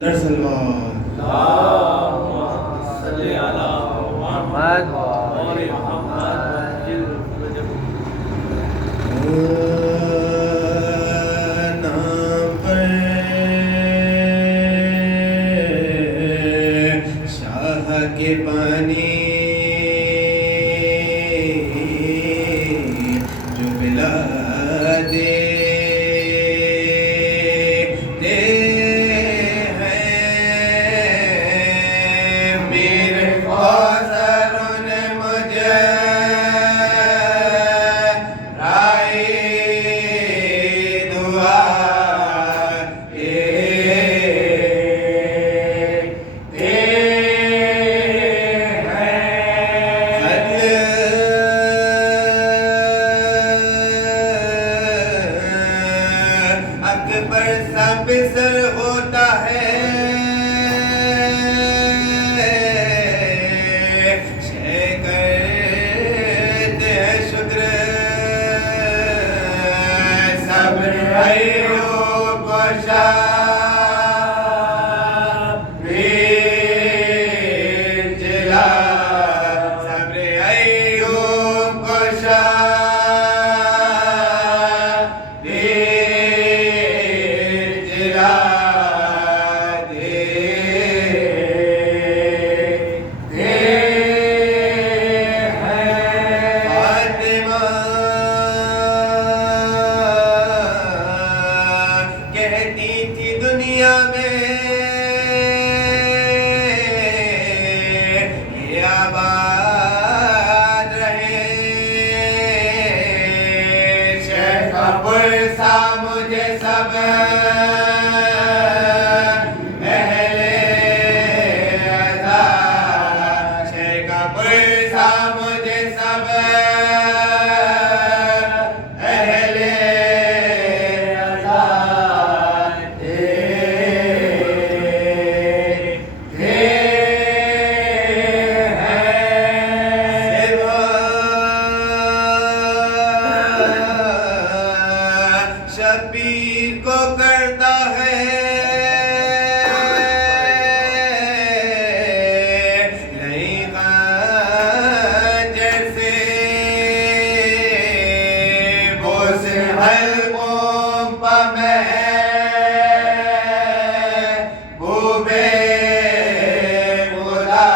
در سلمان اللهم صل على محمد وآل محمد نام پر شاہ کے پانی جو پلا دے اکبر سا بسر ہوتا ہے شے کرتے ہیں شکر صبر ایوب کو شبیر جلا صبر ایوب کو دنیا میں یہ آباد رہے شیخ پرسا مجھے سب اہل عزا شیخ پرسا مجھے سب اہل شبیر کو کرتا ہے نہیں خنجر سے بوس حلقوں پہ محبوبِ خدا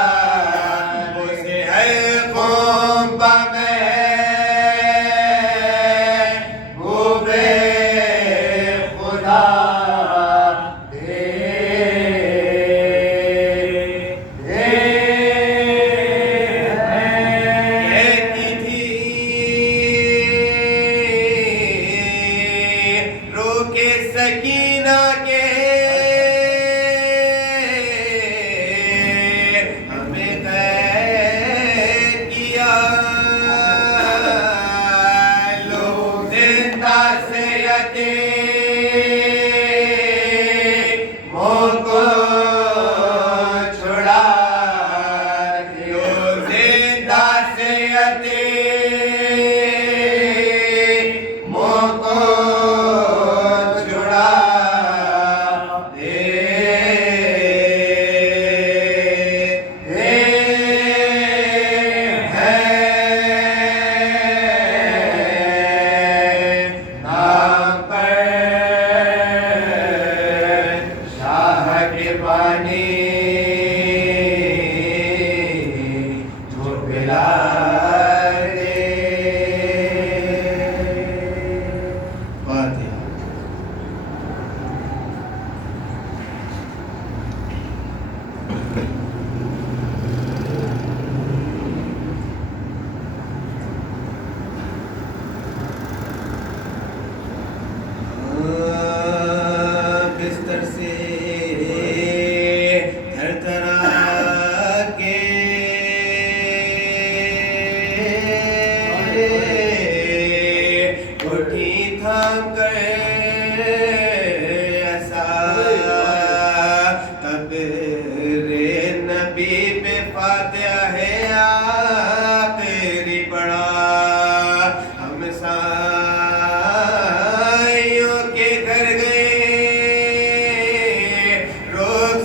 بوس حلقوں پہ سکینہ کے ہمیں قید کیا لوگ زندہ سے یتیموں کو چھڑا لوگ زندہ سے یتیموں کو پانی جو پلا دے فاتحہ بستر سے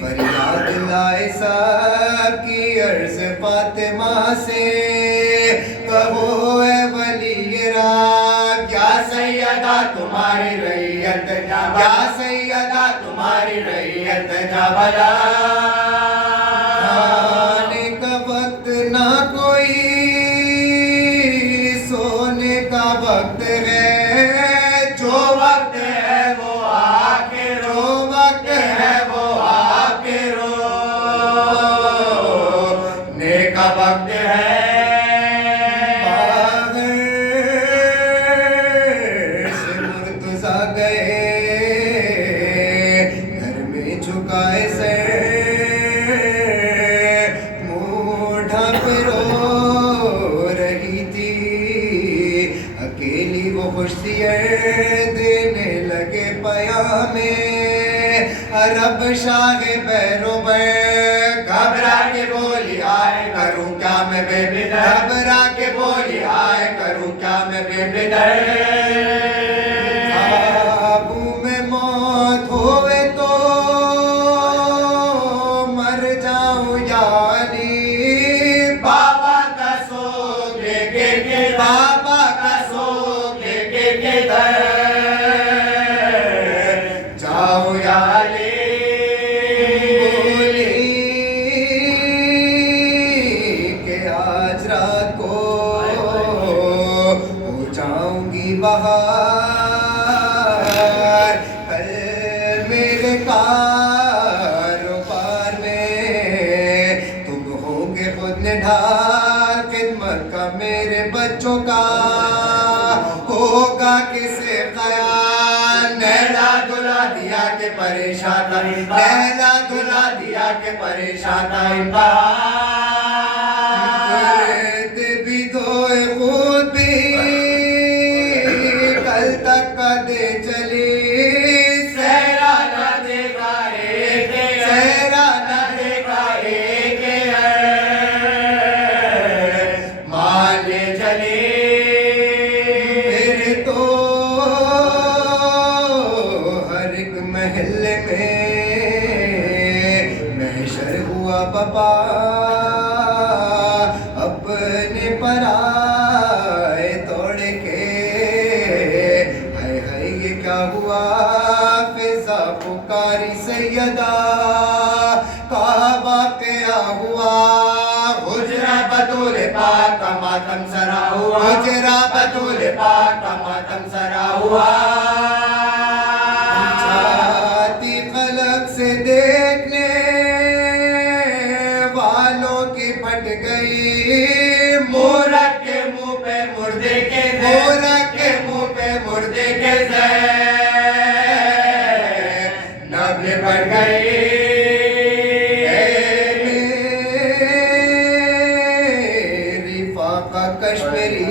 فریاد لائے سب کی عرض فاطمہ سے کہو اے ولی رام کیا سیدہ تمہاری رعیت جا کیا سیدہ تمہاری رعیت جا بھلا کھانے کا وقت نہ کوئی سونے کا وقت ہے جو وقت ہے وہ آ کے رو وقت ہے وہ آ کے رونے کا وقت ہے باہر سے مرتضیٰ گئے گھر میں جھکائے سر منہ ڈھانپے رو رہی تھی اکیلی وہ خوشیاں دینے لگے پیامے رب شاہ بیروبر گھبرا کے بولی آئے کروں کیا میں بے بدر گھبرا کے بولی آئے کروں کیا میں بے بدر خوابوں میں موت ہوئے تو مر جاؤں یا علی بابا کا سو کے بابا کا سو کے در جاؤ یا علی بولی کہ آج رات کو ہو جاؤں گی بہار کل میرے کاروبار میں تم ہوگے خود نڈھال خدمت کا میرے بچوں کا ہوگا کسے خیال نیلا دلا دیا کہ پریشان تھا نیلا دلا دیا کہ پریشان تھا کرتے بھی دوئے خود بھی کل تک کا دے چلی سہرا نہ دیکھا ایک سہرا نہ دیکھا ایک مان لے چلی پھر تو ہر ایک محلے میں محشر ہوا بپا اپنے پرائے توڑ کے ہائے ہائے یہ کیا ہوا فضا پکاری سیدہ کعبہ کیا ہوا حجرہ بطول پاک کا ماتم سرا ہوا حجرہ بطول پاک کا ماتم سرا ہوا چھاتی فلک سے دیکھنے والوں کی پھٹ گئی مورک کے منہ پہ مردے کے مورک کے منہ پہ مردے کے نب پڑ گئی میری فاقہ کشمیری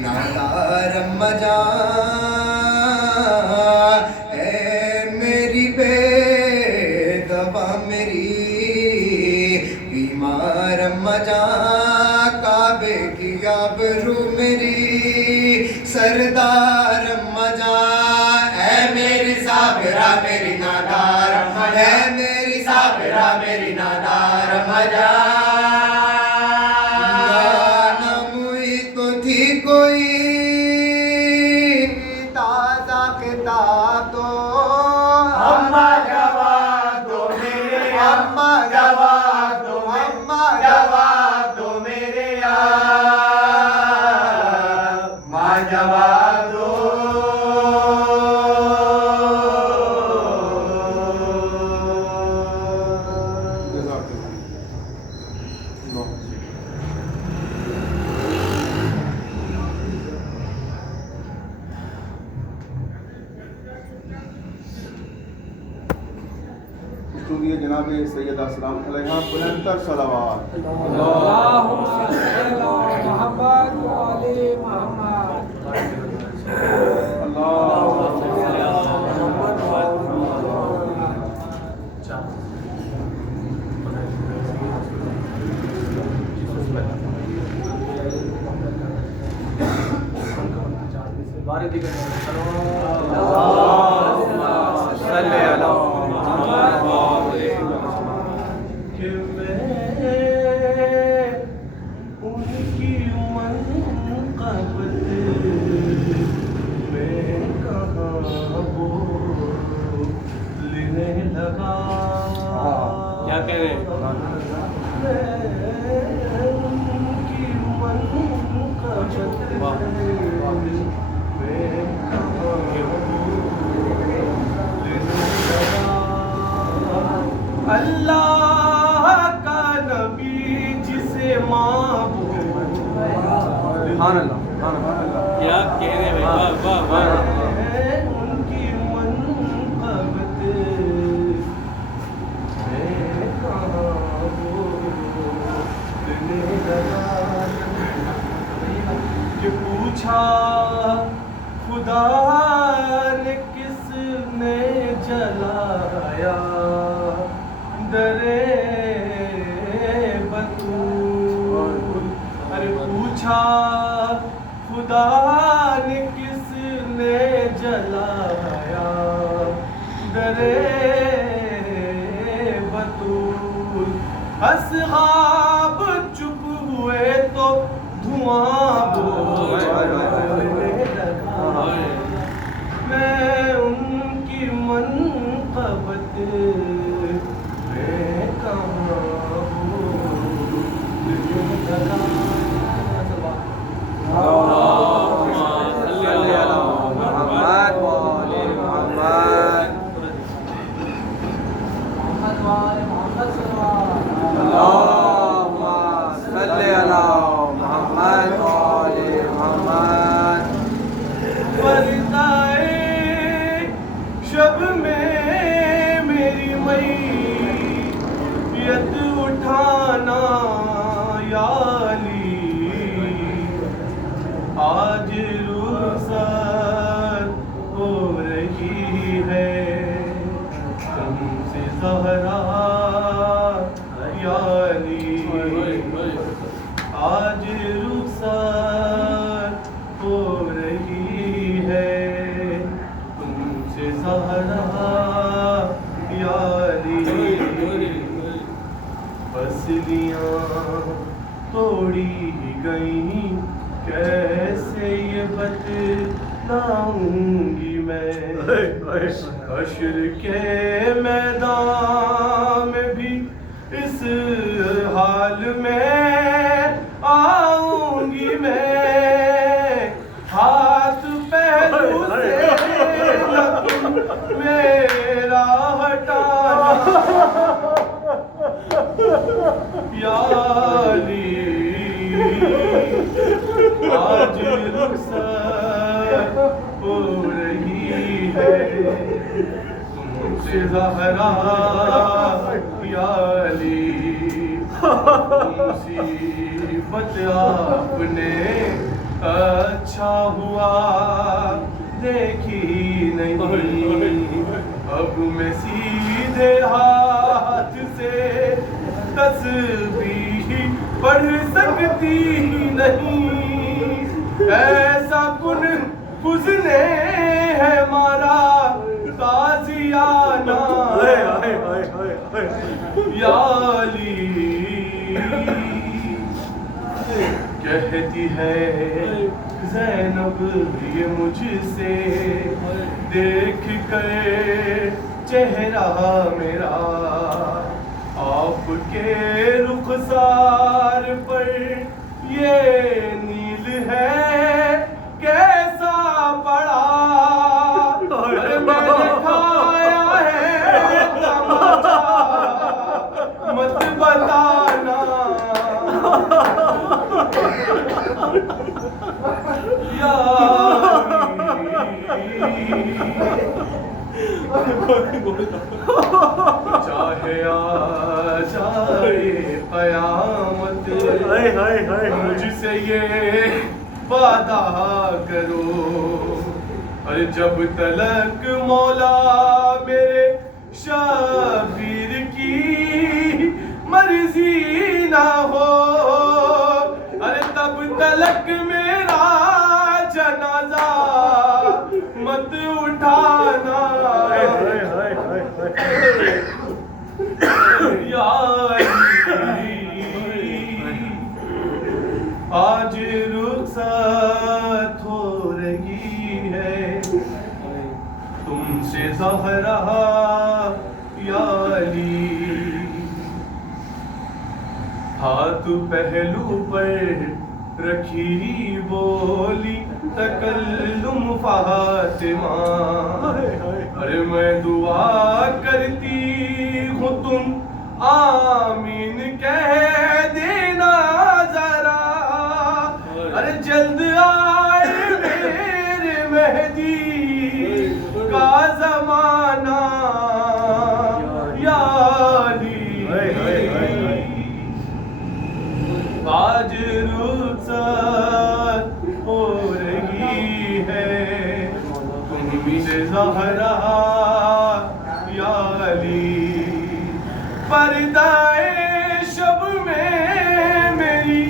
نادار اما جان اے میری بے دوا میری بیمار اما جان کعبے کی آبرو میری سردار اما جان اے میری صابرہ میری نادار اما اے میری صابرہ میری نادار اما جان نہ موئی تو تھی کوئی تازہ خطاب دو اما جواب دو میرے اما جواب دو اما جواب دو میرے ماں جواب دو جناب سیدہ سلام علیہ بلندتر صلوات اللہم صلی علی محمد و آل محمد اللہم صلی علی محمد و آل محمد اللہم صلی علی محمد کہہ رہے ہیں؟ اللہ کا نبی جسے معبود سبحان اللہ کیا کہہ رہے ہیں؟ واہ واہ واہ. ان کی منقبت میں کہاں بولنے لگا کہ پوچھا خدا نے کس نے جلایا درے بطول. ارے پوچھا خدا نے کس نے جلایا درے بطول. اصحاب چپ ہوئے تو دھواں بولنے لگا. میں ان کی منقبت میں کہاں شب میں میری میت اٹھانا یالی آج رخصت ہو رہی ہے تم سے زہرا یالی آج رخصت ہو رہی ہے تم سے زہرا یالی. فصلیاں توڑی گئیں کیسے یہ بتلاؤں گی میں. حشر کے میدان میں بھی اس حال میں آؤں گی میں. ہاتھ پہلو سے نہ تم میرا ہٹانا یالی آج رخصت ہو رہی ہے تم سے زہرا یالی. مصیبت آپ نے اچھا ہوا دیکھی نہیں. اب میں سیدھے ہاتھ سے تسبیح پڑھ سکتی نہیں. ایسا کن گزنے ہے مارا تازیانہ یالی. کہتی ہے زینب یہ مجھ سے دیکھ کر چہرہ میرا آپ کے رخسار پر یہ نیل ہے کیسا پڑا. ارے میں نے کھایا ہے تماچا مت بتانا چاہے آ جائے قیامت مجھ سے یہ وعدہ کرو. اور جب تلک مولا میرے شبیر کی مرضی نہ ہو ارے تب تلک میرا جنازہ مت اٹھانا آج رخصت ہو رہی ہے تم سے زہرا یا علی. ہاتھ پہلو پر رکھی بولی تکلم فاطمہ، ارے میں دعا کرتی ہوں تم آمین کہہ دینا ذرا، ارے جلد آئے میرے مہدی کا زمانہ یا علی، آج رخصت ہو رہی ہے تم سے زہرا یا علی، پردائے شب میں میری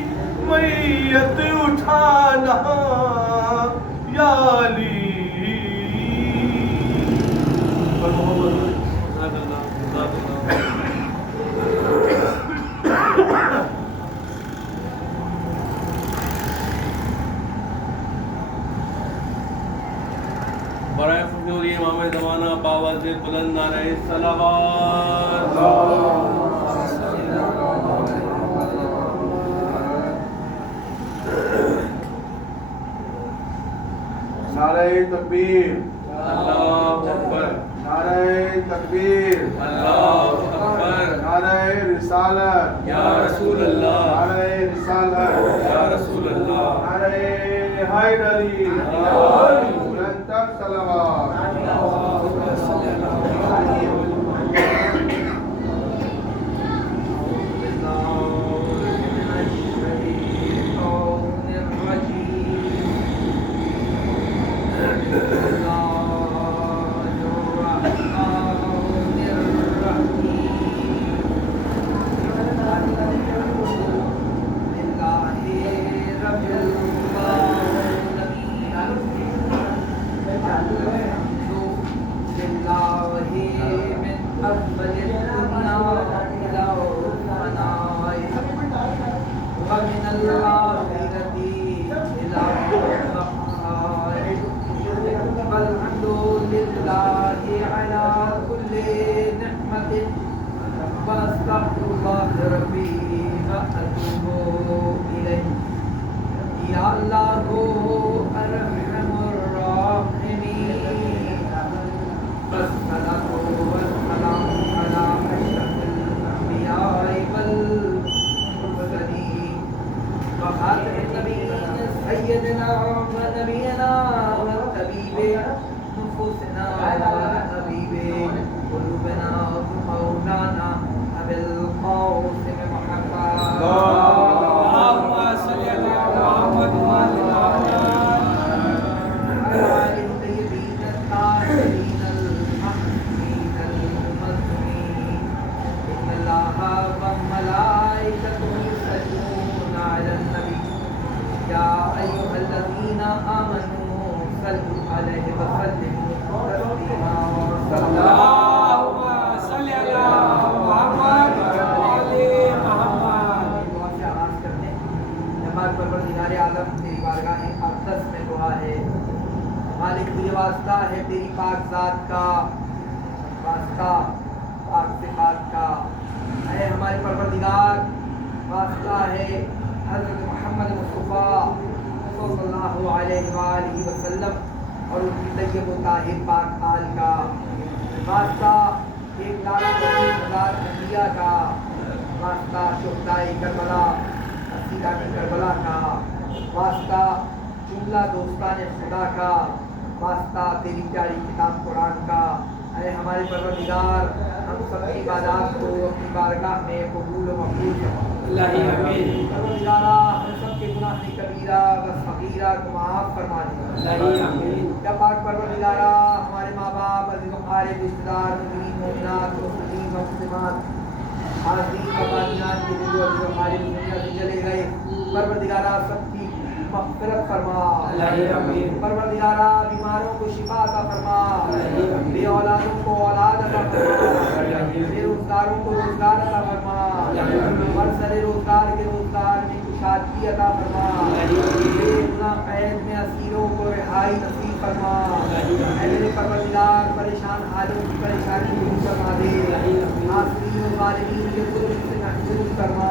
میت اٹھانا یا علی۔ برائے حضور امام زمانہ باوز بلند نعرہ صلوات، نعرہ تکبیر، اللہ اکبر، نعرہ تکبیر، اللہ اکبر، نعرہ رسالت، یا رسول اللہ، نعرہ رسالت، یا رسول اللہ، نعرہ حیدری، بلند تر صلوات۔ تیری پیاری کتاب قرآن کا، اے ہمارے پروردگار ہم سب کی عبادات کو اپنی بارگاہ میں قبول و مقبول فرما۔ پروردگارا ہم سب کے گناہ کبیرہ و صغیرہ کو معاف فرما دے۔ یا پاک پروردگارا ہمارے ماں باپ، عزیز و اقارب، رشتہ دار، مومنین مومنات، مسلمین و مسلمات، حاضرین و باقیات کے دل و عزیز و اقارب دنیا سے چلے گئے، پروردگارا سب کی مغفرت فرما۔ پروردگارا بیماروں کو شفا عطا فرما، بے اولادوں کو اولاد عطا فرما، بے روزگاروں کو روزگار عطا فرما، برسر روزگار کے روزگار میں کشادگی عطا فرما، بے گناہ قید میں اسیروں کو رہائی نصیب فرما۔ اے میرے پروردگار پریشان حالوں کی پریشانی دور فرما دے، ناصرین و ظالمین کے ظلم سے محفوظ فرما۔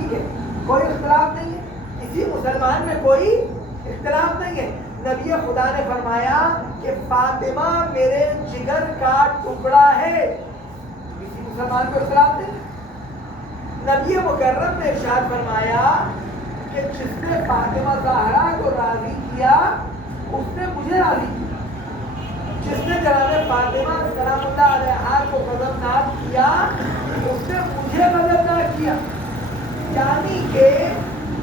ٹھیک ہے, کوئی اختلاف نہیں ہے, کسی مسلمان میں کوئی اختلاف نہیں ہے. نبی خدا نے فرمایا کہ فاطمہ میرے جگر کا ٹکڑا ہے, کسی مسلمان کو اختلاف نہیں. نبی مکرم نے ارشاد فرمایا کہ جس نے فاطمہ زہرا کو راضی کیا اس نے مجھے راضی کیا, جس نے جناب فاطمہ سلام اللہ علیہا کو غضبناک کیا اس نے مجھے غضبناک کیا. یعنی کہ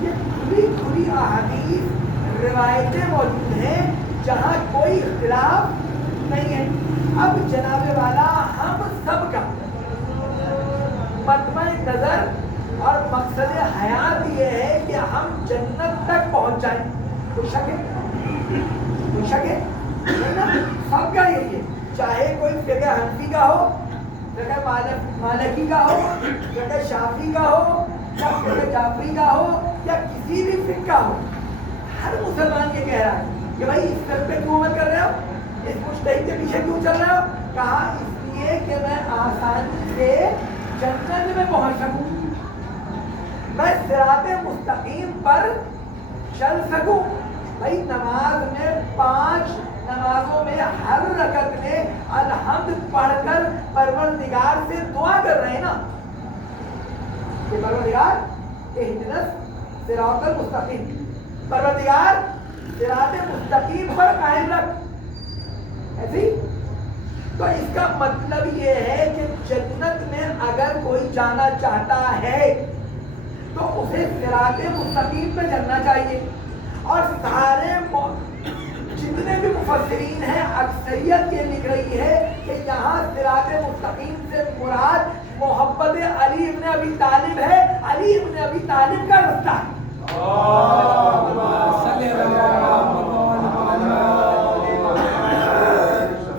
یہ کھلی احادیث روایتیں موجود ہیں جہاں کوئی اختلاف نہیں ہے. اب جناب والا ہم سب کا مطمع نظر اور مقصد حیات یہ ہے کہ ہم جنت تک پہنچ جائیں. کوئی شک ہے؟ کوئی شک ہے؟ سب کا یہی ہے, چاہے کوئی فقہ حنفی کا ہو, فقہ مالکی کا ہو, فقہ شافعی کا ہو, یا فقہ جعفری کا ہو, یا کسی بھی فقہ کا ہو. ہر مسلمان یہ کہہ رہا ہے کہ بھائی اس طرح پہ کیوں عمل کر رہے ہو, اس مجتہد کے پیچھے کیوں چل رہے ہو. کہا اس لیے کہ میں آسانی سے جنت میں پہنچ سکوں, میں صراط مستقیم پر چل سکوں. بھائی نماز میں 5 نمازوں میں ہر رکعت میں الحمد پڑھ کر پروردگار سے دعا کر رہے ہیں نا کہ پروردگار اہدنا الصراط المستقیم, پروردگار صراط مستقیم پر قائم رکھ. ایسی تو اس کا مطلب یہ ہے کہ جنت میں اگر کوئی جانا چاہتا ہے تو اسے صراط مستقیم پہ چلنا چاہیے. اور سارے جتنے بھی مفسرین ہیں اکثریت یہ لکھ رہی ہے کہ یہاں صراط مستقیم سے مراد محبت علی ابن ابی طالب ہے, علی ابن ابی طالب کا رستہ ہے.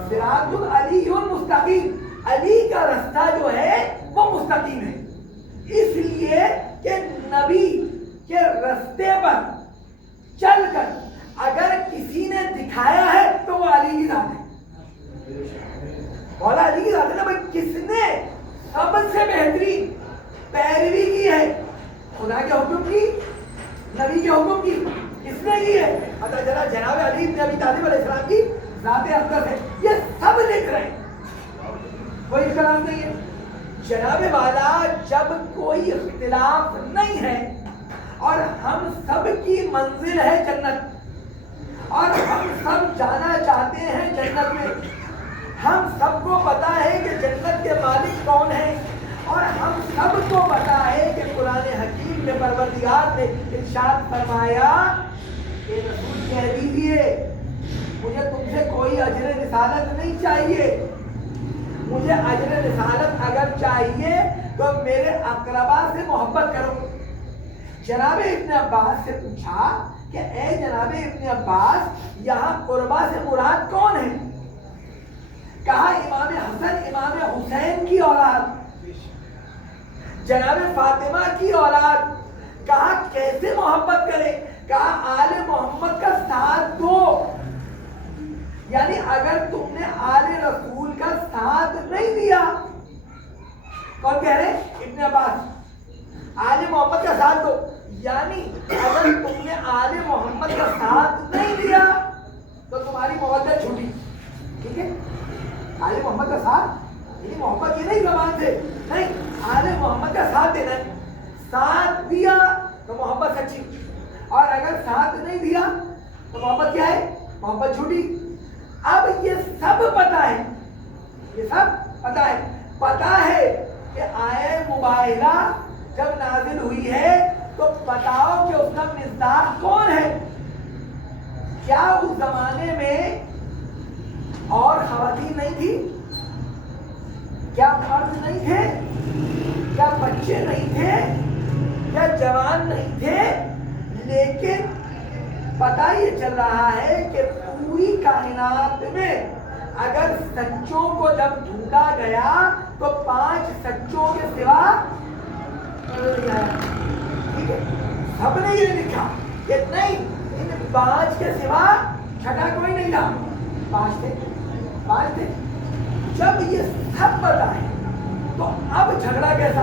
صراط علی المستقیم, علی کا رستہ جو ہے وہ مستقیم ہے, اس لیے کہ نبی کے رستے پر چل کر اگر کسی نے دکھایا ہے تو وہ علی کی ذات ہے. مولا علی کی ذات ہے نا بھائی. کس نے سب سے بہترین پیروی کی ہے, خدا کے حکم کی, نبی کے حکم کی, کس نے کی ہے؟ پتہ چلا جناب علی بن ابی طالب علیہ السلام کی ذات اقدس ہے. یہ سب لکھ رہے ہیں, کوئی اختلاف نہیں ہے. جناب والا جب کوئی اختلاف نہیں ہے اور ہم سب کی منزل ہے جنت, اور ہم سب جانا چاہتے ہیں جنت میں, ہم سب کو پتا ہے کہ جنت کے مالک کون ہیں, اور ہم سب کو پتا ہے کہ قرآن حکیم میں پروردگار نے ارشاد فرمایا کہ رسول کہہ دیجیے مجھے تم سے کوئی اجر رسالت نہیں چاہیے, مجھے اجر رسالت اگر چاہیے تو میرے اقربا سے محبت کرو. جناب ابن عباس سے پوچھا کہ اے جناب ابن عباس یہاں قربا سے مراد کون ہے؟ کہا امام حسن امام حسین کی اولاد, جناب فاطمہ کی اولاد. کہا کیسے محبت کرے؟ کہا آل محمد کا ساتھ دو. یعنی اگر تم نے آل رسول کا ساتھ نہیں دیا, کون کہہ رہے؟ ابن عباس. آل محمد کا ساتھ دو, یعنی اگر تم نے آل محمد کا ساتھ نہیں دیا تو تمہاری محبت چھوٹی. ٹھیک ہے, آل محمد کا ساتھ یعنی محبت یہ نہیں زبان سے نہیں, آل محمد کا ساتھ دینا ہے. ساتھ دیا تو محبت سچی, اور اگر ساتھ نہیں دیا تو محبت کیا ہے؟ محبت چھوٹی. اب یہ سب پتا ہے, یہ سب پتا ہے. پتا ہے کہ آئے مباہلہ جب نازل ہوئی ہے تو بتاؤ کہ اس کا مصداق کون ہے. کیا اس زمانے میں اور خواتین نہیں تھی؟ کیا مرد نہیں تھے؟ کیا بچے نہیں تھے؟ کیا جوان نہیں تھے؟ لیکن پتہ یہ چل رہا ہے کہ پوری کائنات میں اگر سچوں کو جب ڈھونڈا گیا تو 5 سچوں کے سوا نہیں آیا. ٹھیک ہے, سب نے یہ لکھا کہ نہیں ان 5 کے سوا چھٹا کوئی نہیں تھا. 5 تھے. جب یہ سب پتا ہے تو اب جھگڑا کیسا؟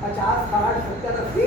50, 60, 70, 80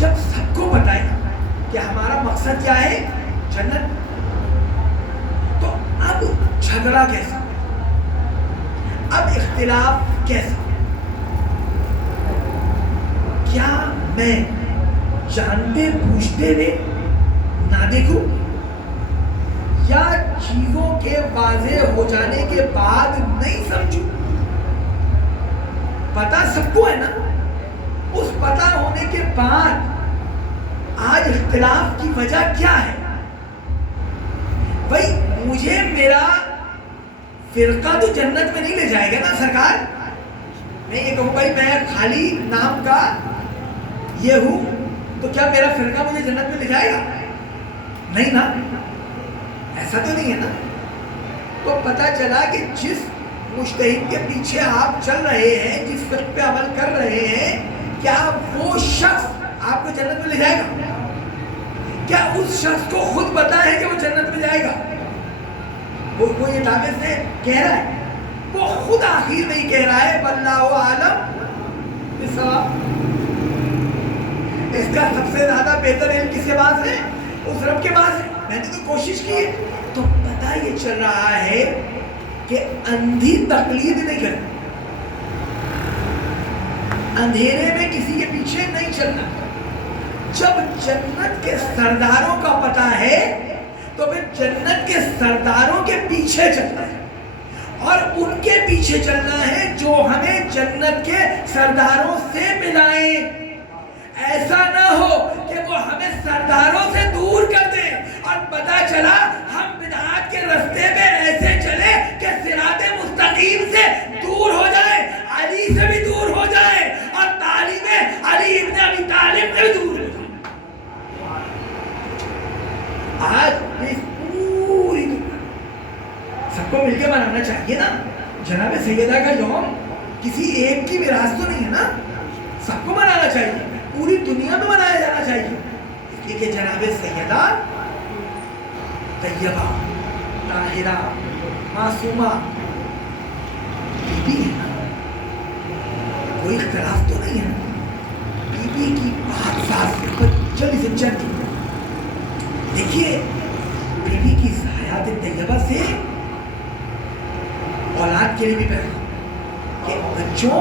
جب سب کو بتائے کہ ہمارا مقصد کیا ہے، جنت، تو اب جھگڑا کیسا، اب اختلاف کیسا؟ کیا میں جانتے پوچھتے ہوئے نہ دیکھوں، یا چیزوں کے واضح ہو جانے کے بعد نہیں سمجھوں؟ پتہ سب کو ہے نا، اس پتہ ہونے کے بعد آج اختلاف کی وجہ کیا ہے؟ بھائی مجھے میرا فرقہ تو جنت میں نہیں لے جائے گا نا سرکار. میں یہ کہوں بھائی میں خالی نام کا یہ ہوں تو کیا میرا فرقہ مجھے جنت میں لے جائے گا؟ نہیں نا، ایسا تو نہیں ہے نا. تو پتہ چلا کہ جس مجتہد کے پیچھے آپ چل رہے ہیں، جس فقہ پہ عمل کر رہے ہیں، کیا وہ شخص آپ کو جنت میں لے جائے گا؟ کیا اس شخص کو خود پتا ہے کہ وہ جنت میں جائے گا؟ وہ یہ دعوے سے کہہ رہا ہے، وہ خود آخر میں ہی کہہ رہا ہے واللہ عالم بالصواب. اس کا سب سے زیادہ بہتر علم کس کے پاس ہے؟ اس رب کے پاس ہے. میں نے تو کوشش کی ہے. تو پتہ یہ چل رہا ہے کہ اندھی تقلید نہیں کرنا، اندھیرے میں کسی کے پیچھے نہیں چلنا. جب جنت کے سرداروں کا پتہ ہے تو پھر جنت کے سرداروں کے پیچھے چلنا ہے، اور ان کے پیچھے چلنا ہے جو ہمیں جنت کے سرداروں سے ملائیں. ایسا نہ ہو کہ وہ ہمیں سرداروں سے دور کر دیں اور پتہ چلا ہم بدعات کے رستے میں ایسے چلے کہ صراط مستقیم سے دور ہو جائے، علی سے بھی دور ہو جائے اور تعلیم علی ابن ابی طالب سے بھی دور ہو جائے. آج اس پوری سب کو مل کے منانا چاہیے نا. جناب سیدہ کا یوم کسی ایک کی میراث تو نہیں ہے نا، سب کو منانا چاہیے، پوری دنیا میں منایا جانا چاہیے. اس لیے کہ جناب سیدہ طیبہ طاہرہ معصومہ بی بی ہے نا، کوئی اختلاف تو نہیں ہے نا. بی بی کی بات ساز جلدی سے چل. دیکھیے بی بی کی حیات طیبہ سے اولاد کے لیے بھی پیغام کہ بچوں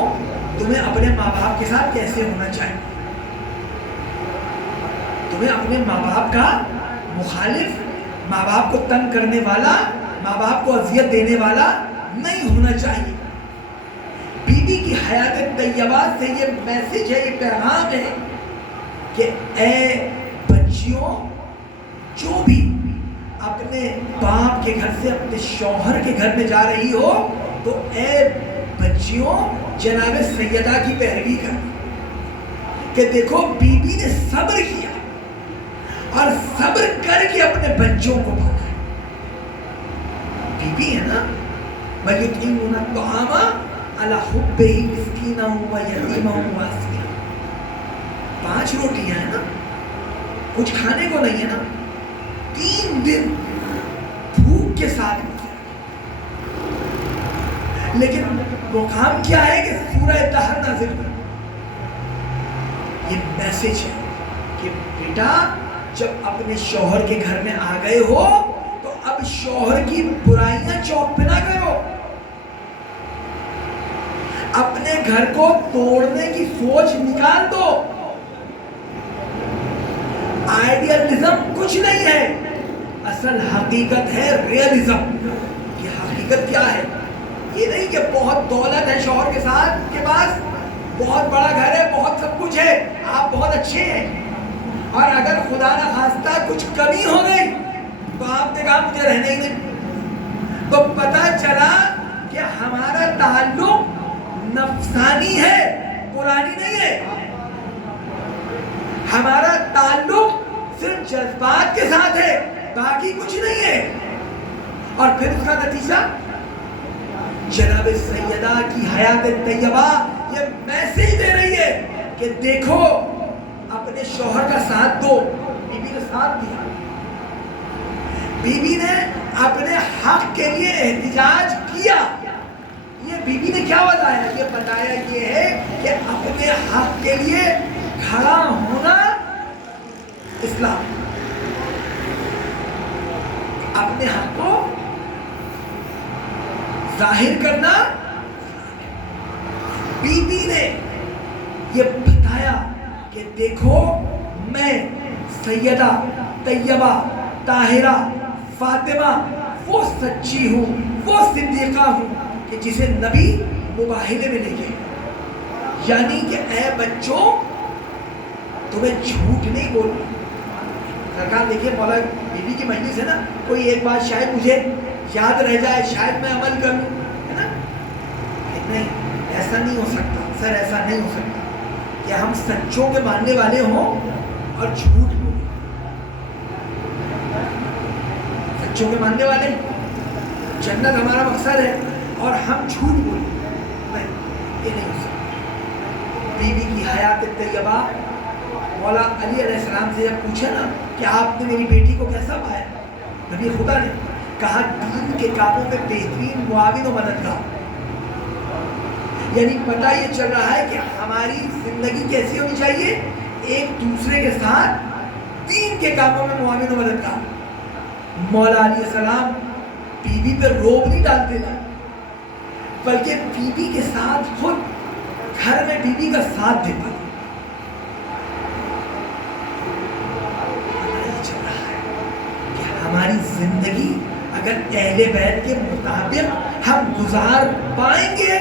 تمہیں اپنے ماں باپ کے ساتھ کیسے ہونا چاہیے. تمہیں اپنے ماں باپ کا مخالف، ماں باپ کو تنگ کرنے والا، ماں باپ کو اذیت دینے والا نہیں ہونا چاہیے. بی بی کی حیات طیبہ سے یہ میسج ہے، یہ پیغام ہے کہ اے بچیوں، جو بھی اپنے باپ کے گھر سے اپنے شوہر کے گھر میں جا رہی ہو تو اے بچیوں جناب سیدہ کی پیروی کر. کہ دیکھو بی بی نے صبر کیا اور صبر کر کے اپنے بچوں کو پالا. بی بی ہے نا، وَيُطْعِمُونَ الطَّعَامَ عَلَى حُبِّهِ مِسْكِينًا وَيَتِيمًا وَأَسِيرًا. 5 روٹیاں ہیں نا، کچھ کھانے کو نہیں ہے نا، 3 دن بھوک کے ساتھ. لیکن وہ کام کیا ہے کہ سورہ دہر نازل ہوئی. یہ میسج ہے کہ بیٹا جب اپنے شوہر کے گھر میں آ گئے ہو تو اب شوہر کی برائیاں چوک پہ نہ کرو. اپنے گھر کو توڑنے کی سوچ نکال دو. آئیڈیالزم کچھ نہیں ہے، اصل حقیقت ہے ریئلزم. یہ حقیقت کیا ہے؟ یہ نہیں کہ بہت دولت ہے شوہر کے ساتھ کے پاس، بہت بڑا گھر ہے، بہت سب کچھ ہے، آپ بہت اچھے ہیں، اور اگر خدا نہ خواستہ کچھ کمی ہو گئی تو آپ نے کہا مجھے رہنا ہی نہیں. تو پتہ چلا کہ ہمارا تعلق نفسانی ہے، قرآنی نہیں ہے. ہمارا تعلق صرف جذبات کے ساتھ ہے، باقی کچھ نہیں ہے. اور پھر اس کا نتیجہ جناب سیدہ کی حیات طیبہ یہ میسج دے رہی ہے کہ دیکھو اپنے شوہر کا ساتھ دو. بی بی نے ساتھ دیا، بی بی نے اپنے حق کے لیے احتجاج کیا. یہ بی بی نے کیا بتایا؟ یہ بتایا یہ ہے کہ اپنے حق کے لیے کھڑا ہونا ظاہر کرنا. بی بی نے یہ بتایا کہ دیکھو میں سیدہ طیبہ طاہرہ فاطمہ وہ سچی ہوں، وہ صدیقہ ہوں کہ جسے نبی مباہلے میں لے گئے. یعنی کہ اے بچوں تمہیں جھوٹ نہیں بولنا. سرکار دیکھیے مولا بی بی کی مجلس ہے نا، کوئی ایک بات شاید مجھے یاد رہ جائے، شاید میں عمل کر لوں، ہے نا. نہیں، ایسا نہیں ہو سکتا سر، ایسا نہیں ہو سکتا کہ ہم سچوں کے ماننے والے ہوں اور جھوٹ بولیں. سچوں کے ماننے والے، جنت ہمارا مقصد ہے اور ہم جھوٹ بولیں، نہیں، یہ نہیں ہو سکتا. بی بی کی حیات طیبہ مولا علی علیہ السلام سے جب پوچھا نا کہ آپ نے میری بیٹی کو کیسا پایا، نبی خدا نے کہا دین کے کاموں میں بہترین معاون و مددگار. یعنی پتہ یہ چل رہا ہے کہ ہماری زندگی کیسی ہونی چاہیے، ایک دوسرے کے ساتھ دین کے کاموں میں معاون و مددگار. مولا علیہ السلام بی بی پہ روب نہیں ڈالتے تھے، بلکہ بی بی کے ساتھ خود گھر میں بی بی کا ساتھ دیتا تھا. ہماری زندگی اگر اہل بیت کے مطابق ہم گزار پائیں گے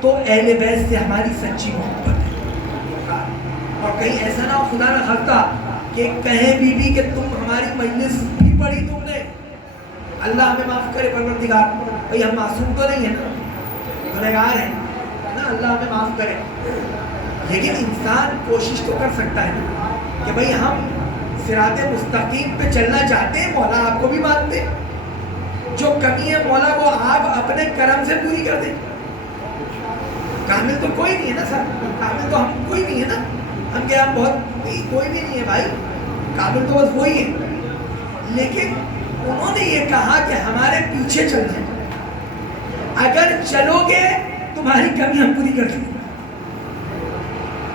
تو اہل بیت سے ہماری سچی محبت ہے. اور کہیں ایسا نہ ہو خدا نہ خواستہ کہ کہیں بی بی کہ تم ہماری مجلس بھی پڑھی تم نے. اللہ ہمیں معاف کرے پروردگار، بھئی ہم معصوم تو نہیں ہیں نا، گنہگار ہیں نا، اللہ ہمیں معاف کرے. لیکن انسان کوشش تو کر سکتا ہے نا کہ بھئی ہم صراط مستقیم پہ چلنا چاہتے ہیں، مولا آپ کو بھی مانتے، جو کمی ہے مولا وہ آپ اپنے کرم سے پوری کر دیں. کامل تو کوئی نہیں ہے نا سر، کامل تو ہم کوئی نہیں ہے نا، ہم کیا ہم بہت کوئی بھی نہیں ہے بھائی، کامل تو بس وہی ہے. لیکن انہوں نے یہ کہا کہ ہمارے پیچھے چلنا ہے، اگر چلو گے تمہاری کمی ہم پوری کر دیں گے.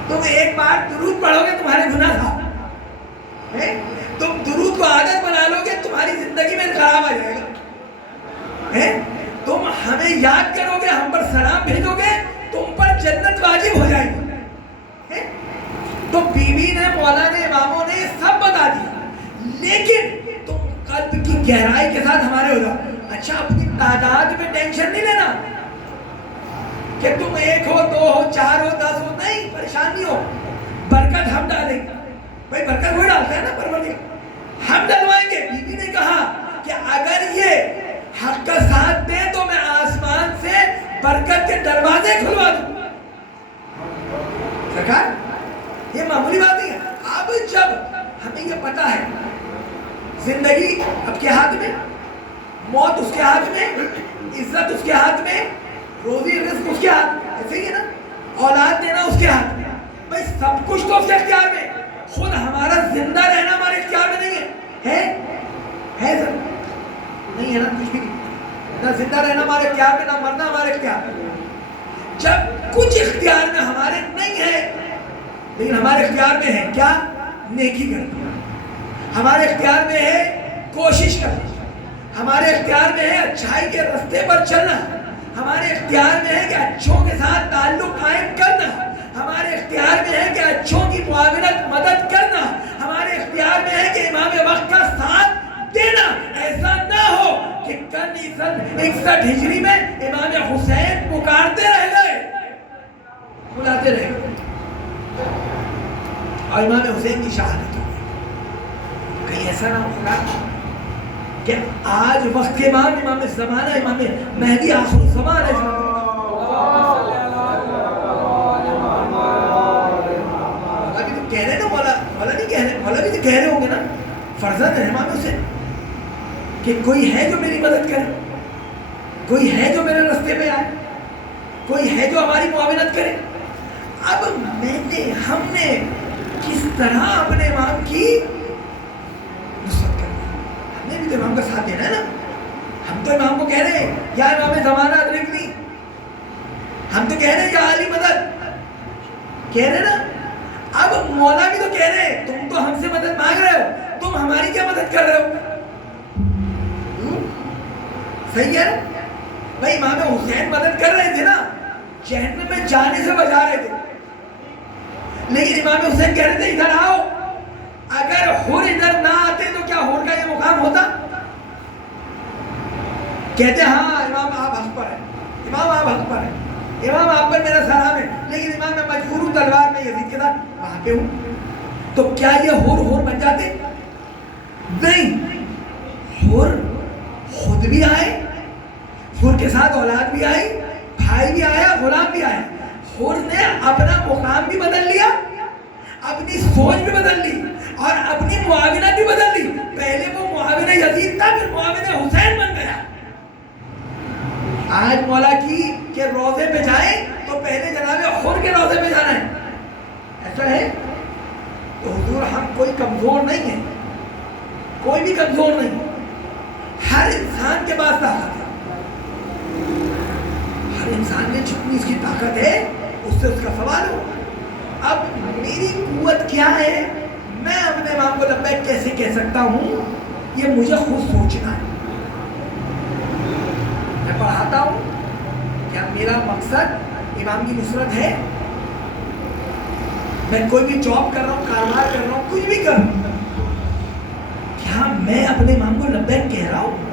تم ایک بار درود پڑھو گے تمہارے گناہ تھا، تم درود کو عادت بنا لو گے تمہاری زندگی میں خراب آ جائے گا. تم ہمیں یاد کرو گے، ہم پر سلام بھیجو گے، تم پر جنت واجب ہو جائے گی. تو بی بی نے، مولا نے، اماموں نے سب بتا دیا، لیکن تم قلب کی گہرائی کے ساتھ ہمارے ہو جاؤ. اچھا اپنی تعداد میں ٹینشن نہیں لینا کہ تم 1 ہو 2 ہو 4 ہو 10 ہو، نہیں، پریشان نہیں ہو. برکت ہم ڈالیں گے، بھائی برکت وہی ڈالتا ہے نا پروردگار، ہم ڈلوائیں گے. بی بی نے کہا کہ اگر یہ حق کا ساتھ دے تو میں آسمان سے برکت کے دروازے کھلوا دوں. سرکار یہ معمولی بات نہیں ہے. اب جب ہمیں یہ پتا ہے زندگی اب کے ہاتھ میں، موت اس کے ہاتھ میں، عزت اس کے ہاتھ میں، روزی رزق اس کے ہاتھ میں، ایسے ہی ہے نا، اولاد دینا اس کے ہاتھ میں، بھائی سب کچھ تو اس کے اختیار میں. خود ہمارا زندہ رہنا ہمارے اختیار میں نہیں ہے. ہے سر؟ نہیں ہے نا، کچھ بھی نہیں. نہ زندہ رہنا ہمارے اختیار میں، نہ مرنا ہمارے اختیار میں. جب کچھ اختیار میں ہمارے نہیں ہے لیکن ہمارے اختیار میں ہے کیا؟ نیکی کرنا. ہمارے اختیار میں ہے کوشش کرنا. ہمارے اختیار میں ہے اچھائی کے راستے پر چلنا. ہمارے اختیار میں ہے کہ اچھوں کے ساتھ تعلق قائم کرنا. ہمارے اختیار میں ہے کہ اچھوں کی معاونت مدد کرنا. ہمارے اختیار میں ہے کہ امام وقت کا ساتھ دینا. ایسا نہ ہو کہ سن 61 ہجری میں امام حسین پکارتے رہ گئے، بلاتے رہ گئے اور امام حسین کی شہادت ہو گئی. کہیں ایسا نہ ہوگا کہ آج وقت کے امام زمانہ امام مہدی آخر الزمان ہے. کہہ رہے نا مولا نہیں کہہ رہے، مولا بھی تو کہہ رہے ہوں گے نا، فرزند ہے امام حسین، کہ کوئی ہے جو میری مدد کرے، کوئی ہے جو میرے راستے پہ آئے، کوئی ہے جو ہماری معاونت کرے. اب ہم نے کس طرح اپنے امام کی نصرت کرنی ہے؟ ہم نے بھی تو امام کا ساتھ دینا ہے نا. ہم تو امام کو کہہ رہے ہیں یا امام زمانہ ادرکنی، ہم تو کہہ رہے ہیں یا علی مدد، کہہ رہے نا. اب مولا بھی تو کہہ رہے ہیں تم تو ہم سے مدد مانگ رہے ہو، تم ہماری کیا مدد کر رہے ہو؟ صحیح ہے. بھائی امام حسین مدد کر رہے تھے نا, جہنم میں جانے سے بچا رہے تھے, لیکن امام حسین کہہ رہے تھے ادھر آؤ. اگر حور ادھر نہ آتے تو کیا حور کا یہ مقام ہوتا؟ کہتے ہاں امام آپ حق پر ہیں, امام آپ حق پر ہیں, امام آپ پر میرا سلام ہے, لیکن امام میں مجبور ہوں, تلوار میں یزید کے ساتھ وہاں پہ ہوں. تو کیا یہ حور بن جاتے؟ نہیں, حور خود بھی آئے, حور کے ساتھ اولاد بھی آئی, بھائی بھی آیا, غلام بھی آیا. حور نے اپنا مقام بھی بدل لیا, اپنی سوچ بھی بدل لی, اور اپنی معاونہ بھی بدل لی. پہلے وہ معاونہ یزید تھا, پھر معاونہ حسین بن گیا. آج مولا کی کہ روضے پہ جائیں تو پہلے جناب حور کے روضے پہ جانا ہے, ایسا ہے. تو حضور ہم کوئی کمزور نہیں ہیں, کوئی بھی کمزور نہیں, ہر انسان کے پاس طاقت ہے. ہر انسان میں جتنی اس کی طاقت ہے اس سے اس کا سوال ہو. اب میری قوت کیا ہے, میں اپنے امام کو لبیک کیسے کہہ سکتا ہوں, یہ مجھے خود سوچنا ہے. میں پڑھاتا ہوں, کیا میرا مقصد امام کی نصرت ہے؟ میں کوئی بھی جاب کر رہا ہوں, کاروبار کر رہا ہوں, کچھ بھی کر رہا ہوں, کیا میں اپنے امام کو لبیک کہہ رہا ہوں؟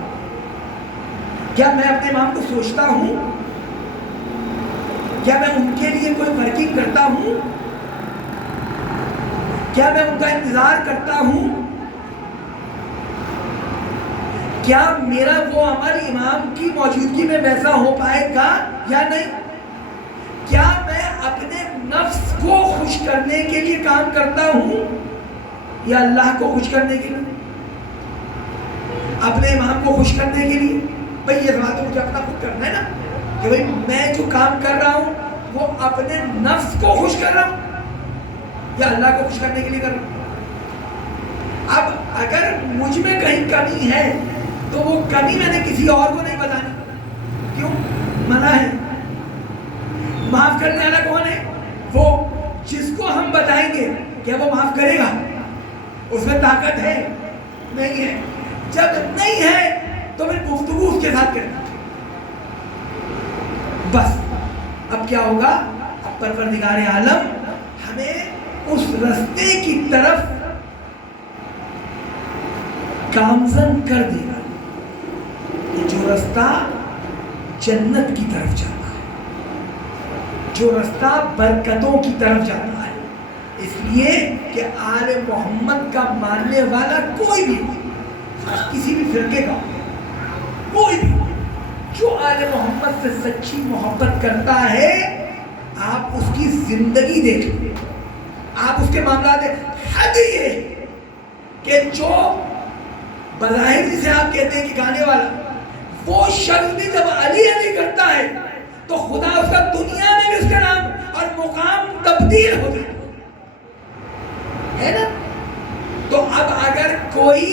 کیا میں اپنے امام کو سوچتا ہوں؟ کیا میں ان کے لیے کوئی ورکنگ کرتا ہوں؟ کیا میں ان کا انتظار کرتا ہوں؟ کیا میرا وہ عمل امام کی موجودگی میں ویسا ہو پائے گا یا نہیں؟ کیا میں اپنے نفس کو خوش کرنے کے لیے کام کرتا ہوں یا اللہ کو خوش کرنے کے لیے, اپنے امام کو خوش کرنے کے لیے؟ بھئی یہ بات تو مجھے اپنا خود کرنا ہے نا, کہ بھئی میں جو کام کر رہا ہوں وہ اپنے نفس کو خوش کر رہا ہوں یا اللہ کو خوش کرنے کے لیے کر رہا ہوں. اب اگر مجھ میں کہیں کمی ہے تو وہ کمی میں نے کسی اور کو نہیں بتانی. کیوں؟ منع ہے. معاف کرنے والا کون ہے؟ وہ جس کو ہم بتائیں گے کہ وہ معاف کرے گا, اس میں طاقت ہے نہیں ہے. جب نہیں ہے تو پھر گفتگو اس کے ساتھ کرنا. بس اب کیا ہوگا, اب پروردگار عالم ہمیں اس رستے کی طرف گامزن کر دے گا, یہ جو رستہ جنت کی طرف جاتا ہے, جو رستہ برکتوں کی طرف جاتا ہے. اس لیے کہ آل محمد کا ماننے والا کوئی بھی, کسی بھی فرقے کا کوئی بھی, جو آل محمد سے سچی محبت کرتا ہے, آپ اس کی زندگی دیکھ لیں, آپ اس کے معاملات حد یہ کہ جو بظاہر جسے آپ کہتے ہیں کہ گانے والا, وہ شخص بھی جب علی علی کرتا ہے تو خدا اس کا دنیا میں بھی اس کا نام اور مقام تبدیل ہو جاتا ہے نا. تو اب اگر کوئی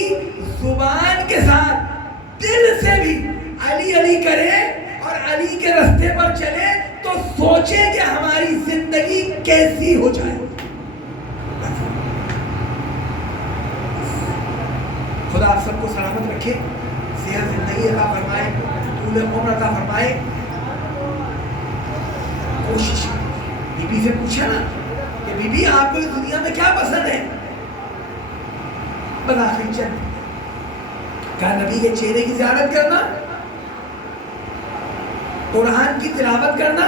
زبان کے ساتھ دل سے بھی علی علی کرے اور علی کے راستے پر چلے تو سوچے کہ ہماری زندگی کیسی ہو جائے. خدا آپ سب کو سلامت رکھے, صحت زندگی عطا فرمائے, طول عمر عطا فرمائے. کوشش بی بی سے پوچھا نا کہ بی بی آپ کو اس دنیا میں کیا پسند ہے؟ بس آخری چند کہا نبی کے چہرے کی زیارت کرنا, قرآن کی تلاوت کرنا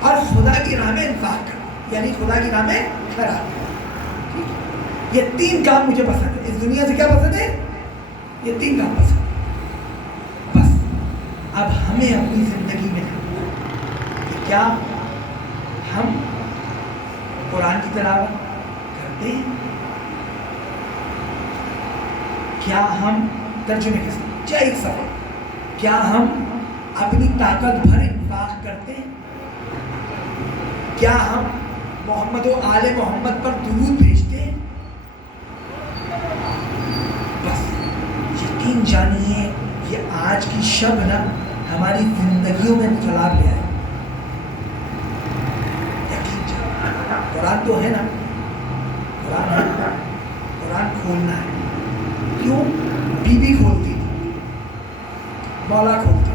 اور خدا کی راہ میں انفاق کرنا, یعنی خدا کی راہ میں کھڑا. یہ تین کام مجھے پسند ہے. اس دنیا سے کیا پسند ہے؟ یہ تین کام پسند ہے. بس اب ہمیں اپنی زندگی میں کہ کیا ہم قرآن کی تلاوت کرتے ہیں, کیا ہم ترجمے کے ساتھ ایک سفر, کیا ہم اپنی طاقت بھر انفاق کرتے ہیں, کیا ہم محمد و آل محمد پر درود بھیجتے ہیں. بس یقین جانیے یہ آج کی شب نا ہماری زندگیوں میں انقلاب لے آئے. یقین جانیے قرآن تو ہے نا, قرآن ہے, قرآن کھولنا ہے. کیوں؟ بی بی کھولتی, مولا کھولتا,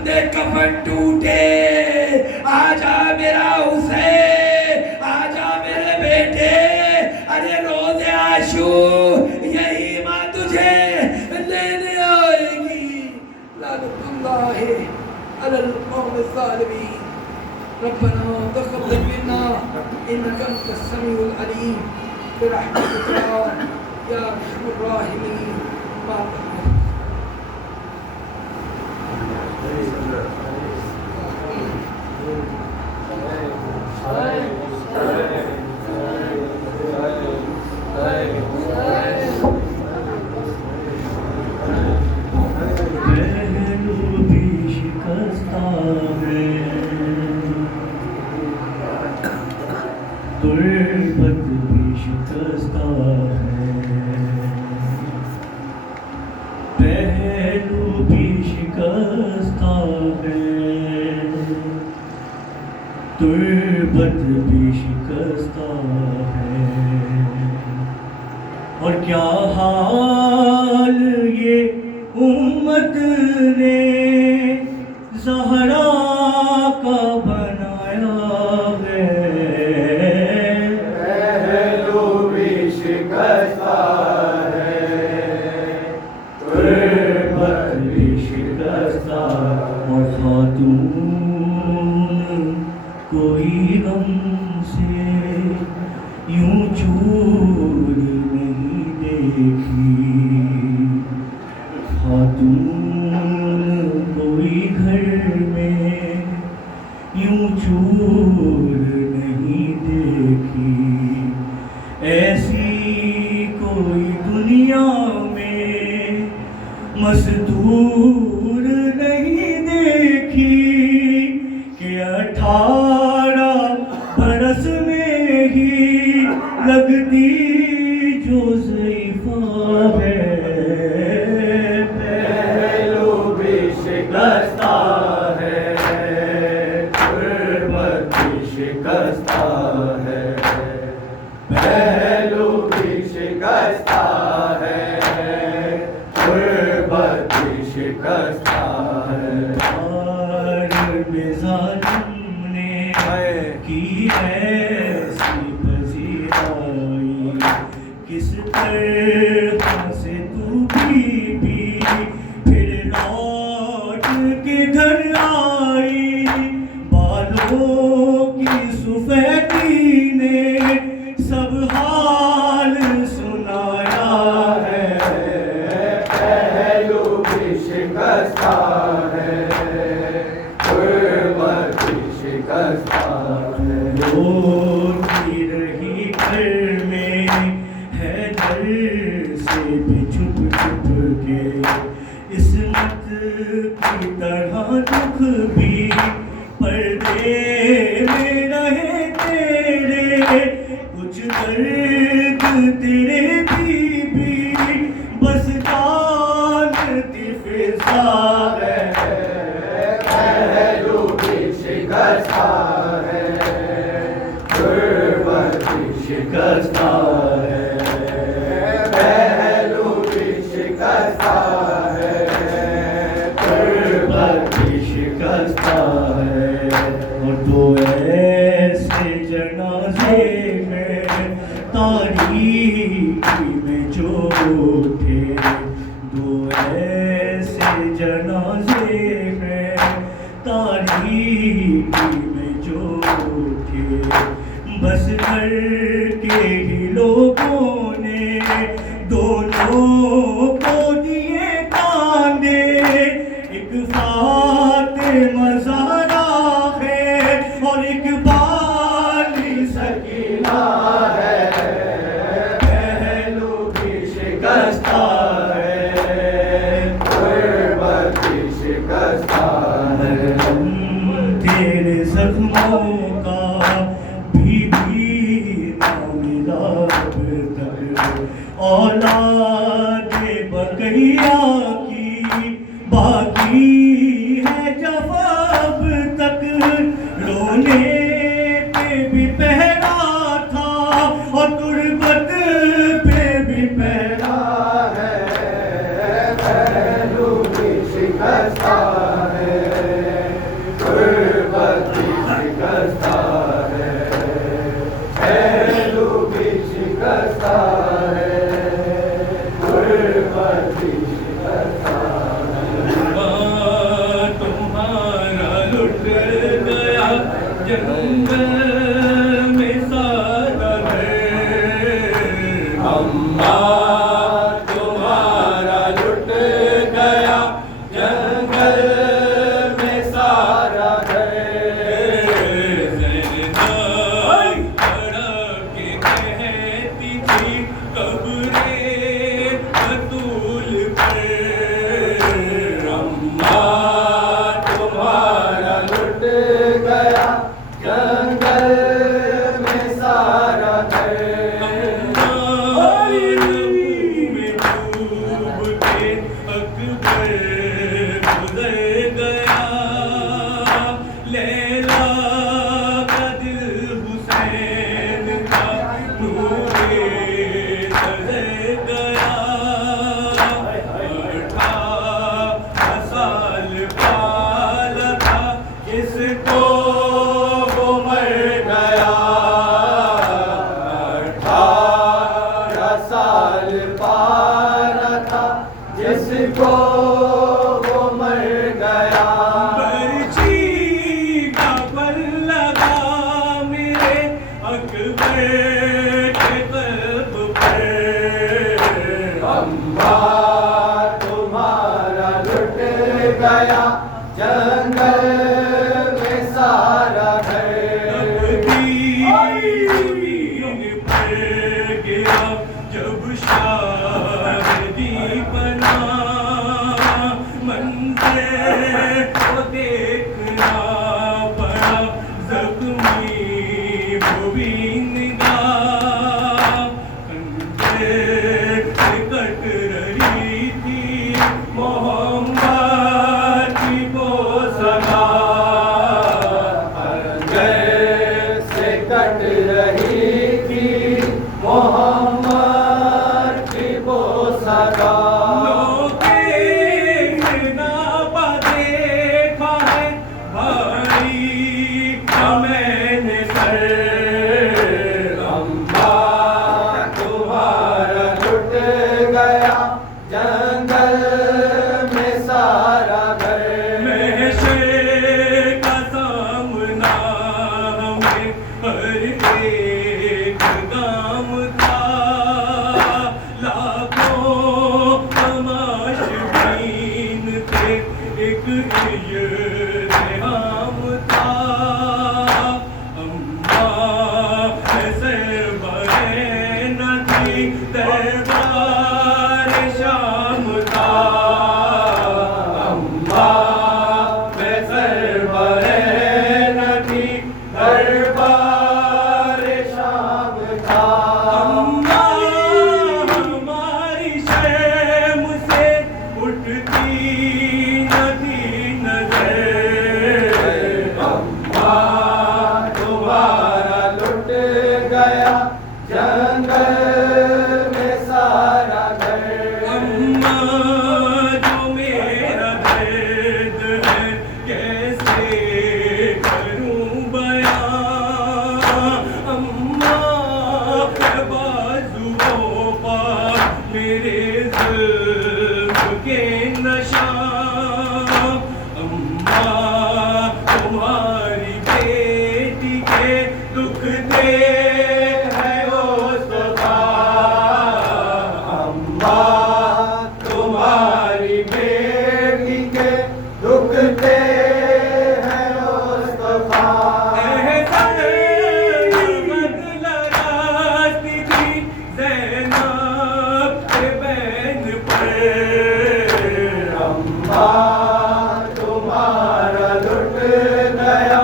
بندے کفن ٹوٹے آجا میرا حسین آجا میرے بیٹے ارے روز عاشور یہی ماں تجھے لینے آئے گی لعنت اللہ علی القوم الظالمین ربنا تقبل منا انك انت السميع العليم برحمتك يا ارحم الراحمين غربت بھی شکستہ ہے پہلو بھی شکستہ ہے غربت بھی شکستہ ہے اور کیا حال یہ امت نے زہرا کا بنایا اور خاتون کوئی غم سے یوں چور نہیں دیکھی خاتون کوئی گھر میں یوں چور نہیں دیکھی ایسی کوئی دنیا میں مزدور نہیں دیکھی کہ 18 برس میں ہی لگتی جو ضعیفہ ہے پہلو بھی شکستہ ہے غربت بھی شکستہ ہے پہلو بھی شکستہ ہے غربت بھی شکستہ ہے ظالم نے کی ایسی پذیرائی کس طرح سے تو بھی پھر لوٹ کے گھر آئی بالوں کی سفیدی نے سب حال سنایا ہے پہلو بھی شکستہ ہے غربت بھی شکستہ ہے روتی رہی گھر میں ہے در سے بھی چھپ چھپ کے عصمت کی طرح دکھ بھی پردے میں رہے تیرے کچھ درد تیرے بھی بس جانتی فضا ہے پہلو بھی شکستہ ہے غربت بھی شکستہ ہے پہلو بھی شکستہ ہے غربت بھی شکستہ ہے اور تو ایسے جنازے میں تاریکی میں جو تھے دو ایسے جنازے میں تاریکی میں جو تھے بس گھر کے ہی لوگوں نے دونوں کو دیے کاندھے ایک فاطمہ زہرا ہے اور ایک بالی سکینہ ہے پہلو بھی شکستہ ہے غربت بھی شکستہ ہے تیرے زخموں کا بھی نہ ملا اب تک اولاد بقیہ کی باقی ہے جفا اب تک رونے پہ بھی پہرا تھا اور تربت پہ بھی پہرا ہے پہلو بھی شکستہ ہے جنگل میں سارا گھر جب شادی بنا منظر کو دیکھنا پڑا زخمی ہوئی نگاہ کنجے سے کٹ رہی تھی محمد کی وہ سگا کنجر سے کٹ رہی تھی محمد کی وہ سگا دربار شام تھا اماں میں سربراہ نہ تھی دربار شام تھا اماں ہماری شرم سے اٹھتی نہ تھی نظر اماں تمہارا لٹ گیا جنگل میں سارا گھر اماں جو میرا درد ہے کیسے کروں بیان اماں بازوؤں پر میرے ظلم کے نشان اماں تمہاری بیٹی کے دکھ دے تمہاری بیٹی کے دکھتے ہیں مصطفیٰ لڑاتی تھی زینب کے بین پر اماں تمہارا لٹ گیا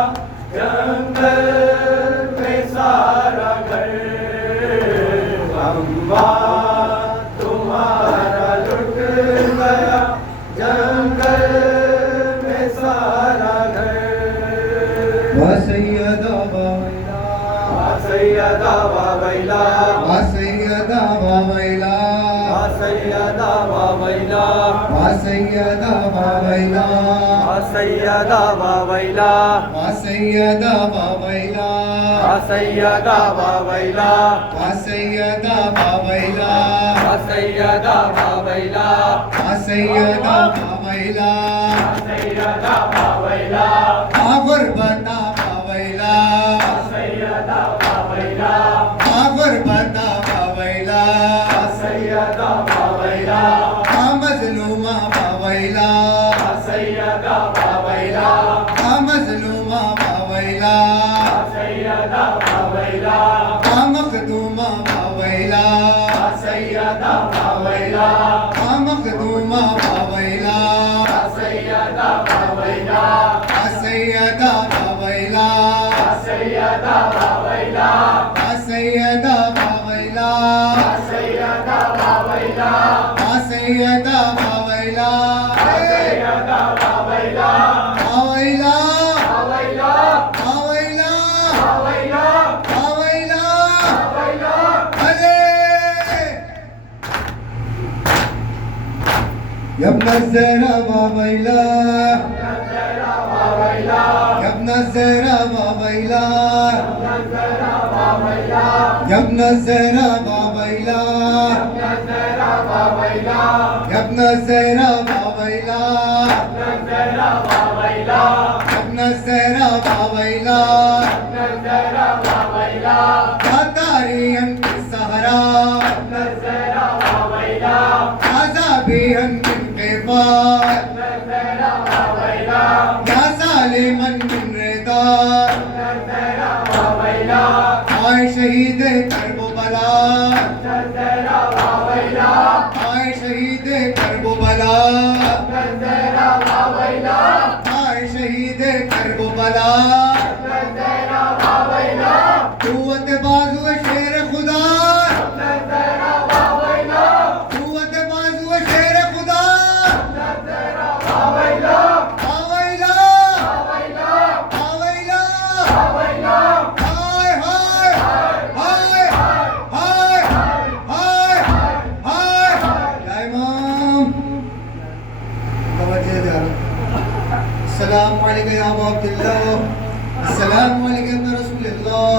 جنگل میں سارا گھر اماں تمہارا لٹ گیا جنگل میں سارا گھر سیدہ باویلا سیدہ باویلا سیدہ باویلا سیدہ باویلا سیدہ باویلا سیدہ باویلا سیدہ باویلا سیدہ باویلا سیدہ باویلا سیدہ باویلا سیدہ باویلا سیدہ باویلا غربتا باویلا سیدہ باویلا غربتا باویلا سیدہ باویلا مظلومہ باویلا سیدہ باویلا مظلومہ باویلا سیدہ باویلا مخدومہ باویلا سیدہ باویلا مخدومہ باویلا سیدہ باویلا سیدہ باویلا سیدہ باویلا سیدہ باویلا سیدہ باویلا سیدہ باویلا سیدہ باویلا باویلا باویلا باویلا باویلا باویلا باویلا ارے يا ابن الزهراء باويلا يا ابن الزهراء باويلا يا ابن الزهراء باويلا يا ابن الزهراء باويلا يا ابن الزهراء باويلا قطاريا في الصحراء عذابيا من قفار يا ظالما من رضا آئے شہید کرب و بلا آئے شہید کرب و بلا آئے شہید کرب و بلا قوت بازو شیر خدا قوت بازو شیر خدا آویلا آویلا آویلا ہائے ہائے ہائے ہائے ہائے ہائے یا امام توجہ دے السلام علیکم یا ابو عبداللہ السلام علیکم یا رسول اللہ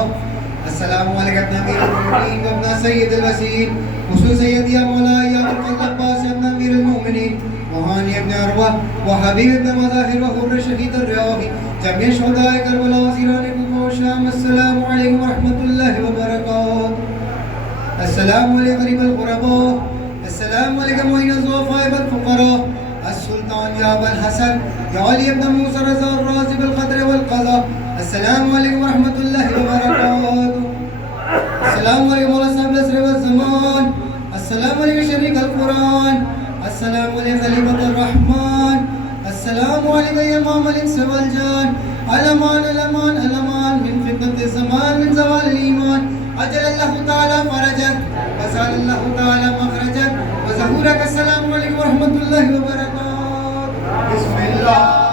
السلام علیکم ابن امیر المؤمنین و ابن سید الوسیل وصول سیدی یا مولائی یا ابن عباس ابن امیر المؤمنین وہانی ابن عروہ وحبیب ابن مظاہر وحور شہید الریاحی جمعی شہداء کربلا وزیران کوفہ و شام السلام علیکم ورحمۃ اللہ وبرکاتہ السلام علیکم غریب الغرباء السلام علیکم معین الضعفاء والفقراء السلطان یا ابا الحسن یا علی ابن موسیٰ رضا الرازی بالقدر والقضاء السلام علیکم ورحمۃ اللہ وبرکاتہ السلام علیکم مولا صاحب العصر والزمان السلام علیکم شریک القرآن السلام علیکم خلیفۃ الرحمن السلام علیکم امام الانس والجان علمان علمان علمان من فتنة الزمان من زوال الایمان اجل اللہ تعالی فرجک وسال اللہ تعالی مخرجک وظہورک السلام علیکم ورحمۃ اللہ وبرکاتہ بسم اللہ